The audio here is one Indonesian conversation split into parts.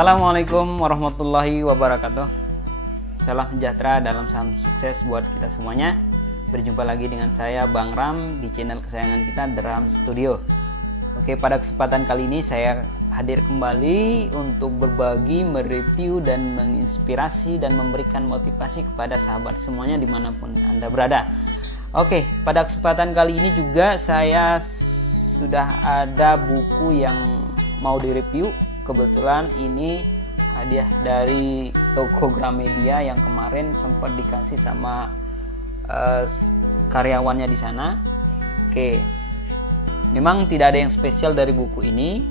Assalamualaikum warahmatullahi wabarakatuh. Salam sejahtera dalam salam sukses buat kita semuanya. Berjumpa lagi dengan saya Bang Ram di channel kesayangan kita, The Ram Studio. Oke, pada kesempatan kali ini saya hadir kembali untuk berbagi, mereview, dan menginspirasi dan memberikan motivasi kepada sahabat semuanya dimanapun Anda berada. Oke, pada kesempatan kali ini juga saya sudah ada buku yang mau direview. Kebetulan ini hadiah dari toko Gramedia yang kemarin sempat dikasih sama karyawannya di sana. Oke, memang tidak ada yang spesial dari buku ini,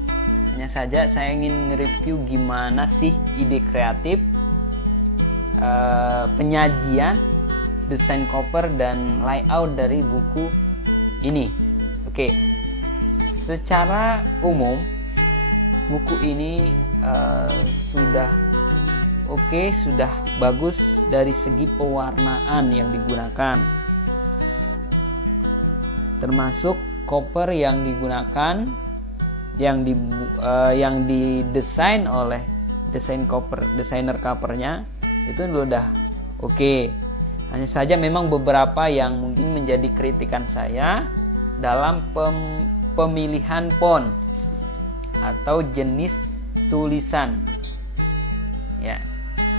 hanya saja saya ingin review gimana sih ide kreatif, penyajian, desain cover, dan layout dari buku ini. Oke, secara umum buku ini sudah oke, sudah bagus dari segi pewarnaan yang digunakan, termasuk cover yang digunakan, yang didesain oleh desainer covernya itu udah oke. Hanya saja memang beberapa yang mungkin menjadi kritikan saya dalam pemilihan font atau jenis tulisan, ya,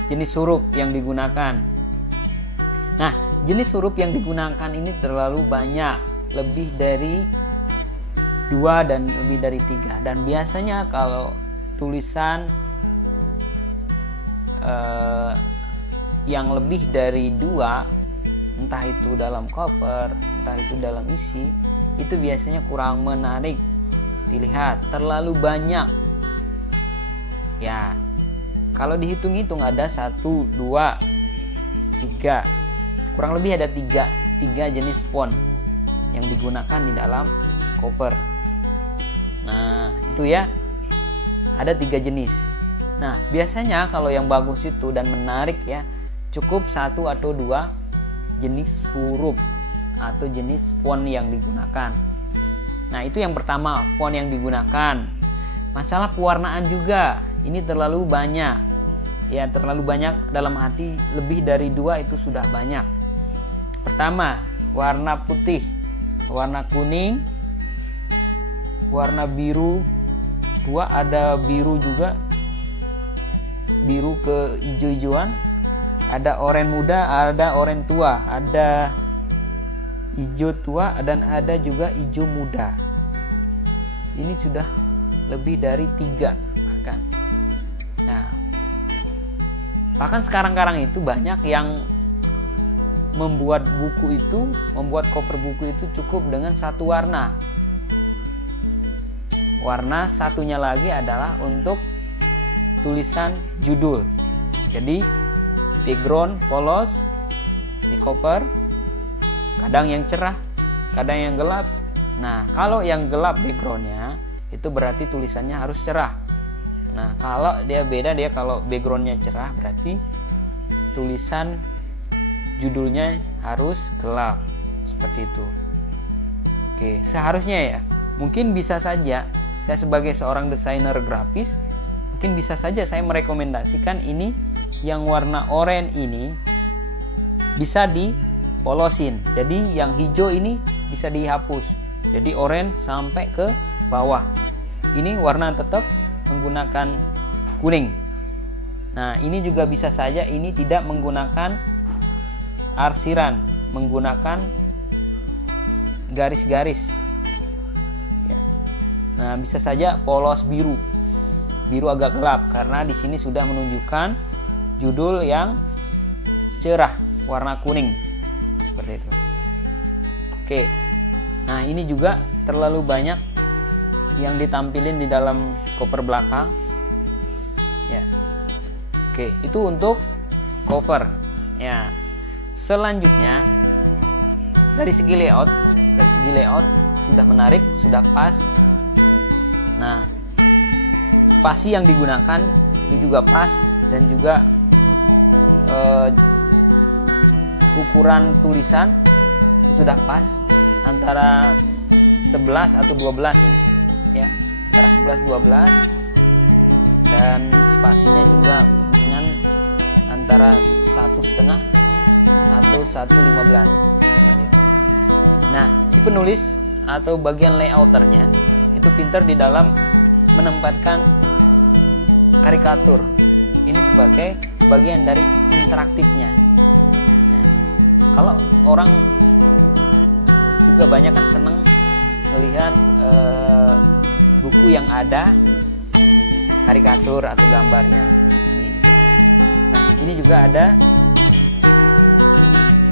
jenis huruf yang digunakan. Nah, jenis huruf yang digunakan ini terlalu banyak, lebih dari 2 dan lebih dari 3. Dan biasanya kalau tulisan yang lebih dari 2, entah itu dalam cover, entah itu dalam isi, itu biasanya kurang menarik dilihat, terlalu banyak. Ya, kalau dihitung-hitung ada 1, 2, 3, kurang lebih ada 3 jenis font yang digunakan di dalam cover. Nah, itu ya, ada 3 jenis. Nah, biasanya kalau yang bagus itu dan menarik ya, cukup 1 atau 2 jenis huruf atau jenis font yang digunakan. Nah, itu yang pertama, font yang digunakan. Masalah pewarnaan juga, ini terlalu banyak. Ya, terlalu banyak dalam arti lebih dari 2 itu sudah banyak. Pertama, warna putih, warna kuning, warna biru. 2 ada biru juga, biru ke hijau-hijauan. Ada oranye muda, ada oranye tua, ada hijau tua, dan ada juga hijau muda. Ini sudah lebih dari 3 bahkan. Nah, bahkan sekarang itu banyak yang membuat cover buku itu cukup dengan 1 warna. Warna satunya lagi adalah untuk tulisan judul. Jadi background polos di cover, kadang yang cerah, kadang yang gelap. Nah, kalau yang gelap backgroundnya itu berarti tulisannya harus cerah. Nah, kalau dia beda, dia kalau backgroundnya cerah berarti tulisan judulnya harus gelap, seperti itu. Oke, seharusnya ya, mungkin bisa saja saya sebagai seorang desainer grafis, mungkin bisa saja saya merekomendasikan ini yang warna oranye ini bisa dipolosin. Jadi yang hijau ini bisa dihapus. Jadi oranye sampai ke bawah. Ini warna tetap menggunakan kuning. Nah, ini juga bisa saja ini tidak menggunakan arsiran, menggunakan garis-garis. Ya. Nah, bisa saja polos biru. Biru agak gelap karena di sini sudah menunjukkan judul yang cerah, warna kuning. Seperti itu. Oke. Nah, ini juga terlalu banyak yang ditampilin di dalam cover belakang. Ya. Oke, itu untuk cover. Ya. Selanjutnya dari segi layout sudah menarik, sudah pas. Nah, spasi yang digunakan itu juga pas, dan juga ukuran tulisan itu sudah pas antara 11 atau 12 ini ya, antara 11 12 dan spasinya juga dengan antara 1,5 atau 1,15 seperti itu. Nah, si penulis atau bagian layouternya itu pintar di dalam menempatkan karikatur ini sebagai bagian dari interaktifnya. Nah, kalau orang juga banyak kan seneng melihat buku yang ada karikatur atau gambarnya ini juga. Nah, ini juga ada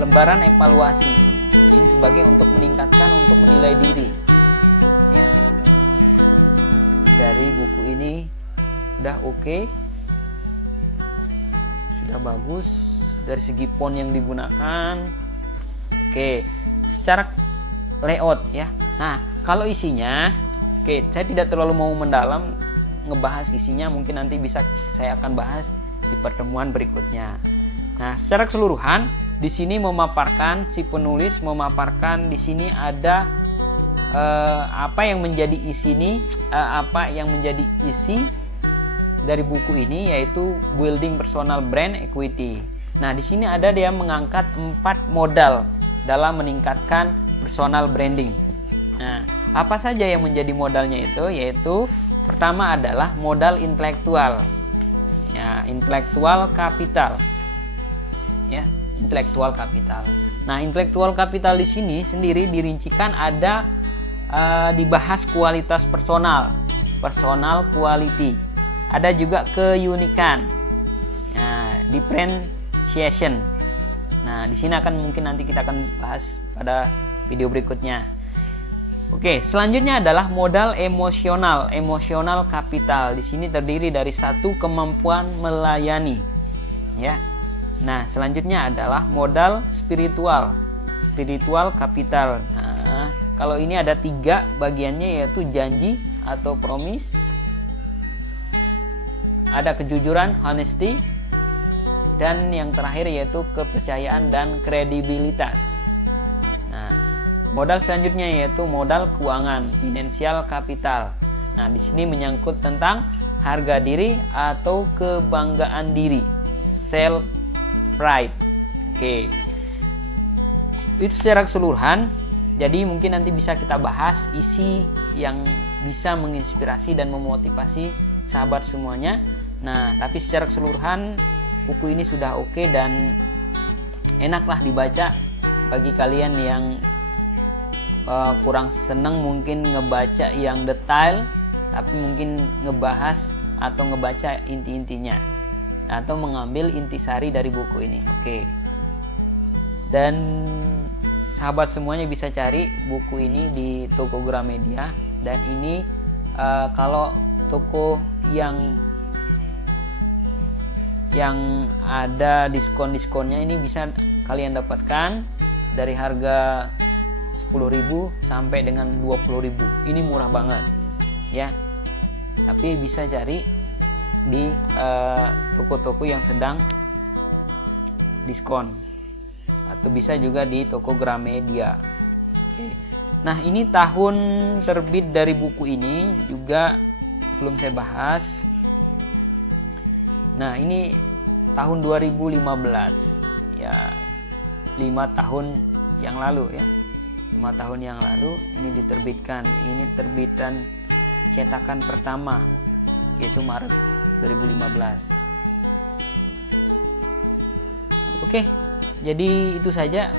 lembaran evaluasi. Ini sebagai untuk meningkatkan, untuk menilai diri. Ya. Dari buku ini udah oke, sudah bagus dari segi font yang digunakan. Oke, secara layout ya. Nah, kalau isinya, oke, saya tidak terlalu mau mendalam ngebahas isinya, mungkin nanti bisa saya akan bahas di pertemuan berikutnya. Nah, secara keseluruhan di sini memaparkan, si penulis memaparkan di sini ada apa yang menjadi isi dari buku ini, yaitu building personal brand equity. Nah, di sini ada dia mengangkat 4 modal dalam meningkatkan personal branding. Nah, apa saja yang menjadi modalnya itu? Yaitu pertama adalah modal intelektual. Ya, intelektual kapital. Ya, intelektual kapital. Nah, intelektual kapital di sini sendiri dirincikan ada dibahas kualitas personal quality. Ada juga keunikan. Nah, differentiation. Nah, di sini mungkin nanti kita akan bahas pada video berikutnya. Oke, selanjutnya adalah modal emosional kapital. Di sini terdiri dari 1 kemampuan melayani. Ya. Nah, selanjutnya adalah modal spiritual kapital. Nah, kalau ini ada 3 bagiannya, yaitu janji atau promise, ada kejujuran honesty, dan yang terakhir yaitu kepercayaan dan kredibilitas. Nah, modal selanjutnya yaitu modal keuangan, financial capital. Nah, di sini menyangkut tentang harga diri atau kebanggaan diri, self pride. Oke. Itu secara keseluruhan. Jadi mungkin nanti bisa kita bahas isi yang bisa menginspirasi dan memotivasi sahabat semuanya. Nah, tapi secara keseluruhan buku ini sudah oke dan enaklah dibaca bagi kalian yang kurang seneng mungkin ngebaca yang detail, tapi mungkin ngebahas atau ngebaca inti-intinya atau mengambil intisari dari buku ini. Oke. Dan sahabat semuanya bisa cari buku ini di toko Gramedia, dan ini kalau toko yang ada diskon-diskonnya ini bisa kalian dapatkan dari harga 10.000 sampai dengan 20.000. Ini murah banget ya. Tapi bisa cari di toko-toko yang sedang diskon, atau bisa juga di toko Gramedia. Oke. Nah, ini tahun terbit dari buku ini juga belum saya bahas. Nah, ini tahun 2015 ya, 5 tahun yang lalu ya. 5 tahun yang lalu ini diterbitkan. Ini terbitan cetakan pertama, yaitu Maret 2015. Oke, jadi itu saja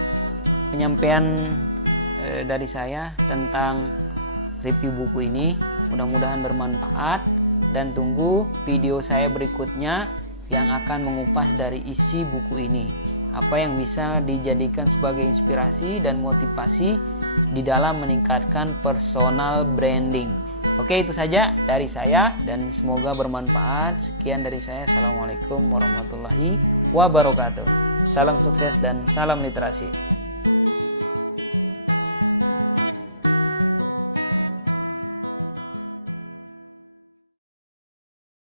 penyampaian dari saya tentang review buku ini. Mudah-mudahan bermanfaat, dan tunggu video saya berikutnya yang akan mengupas dari isi buku ini. Apa yang bisa dijadikan sebagai inspirasi dan motivasi di dalam meningkatkan personal branding. Oke, itu saja dari saya dan semoga bermanfaat. Sekian dari saya. Assalamualaikum warahmatullahi wabarakatuh. Salam sukses dan salam literasi.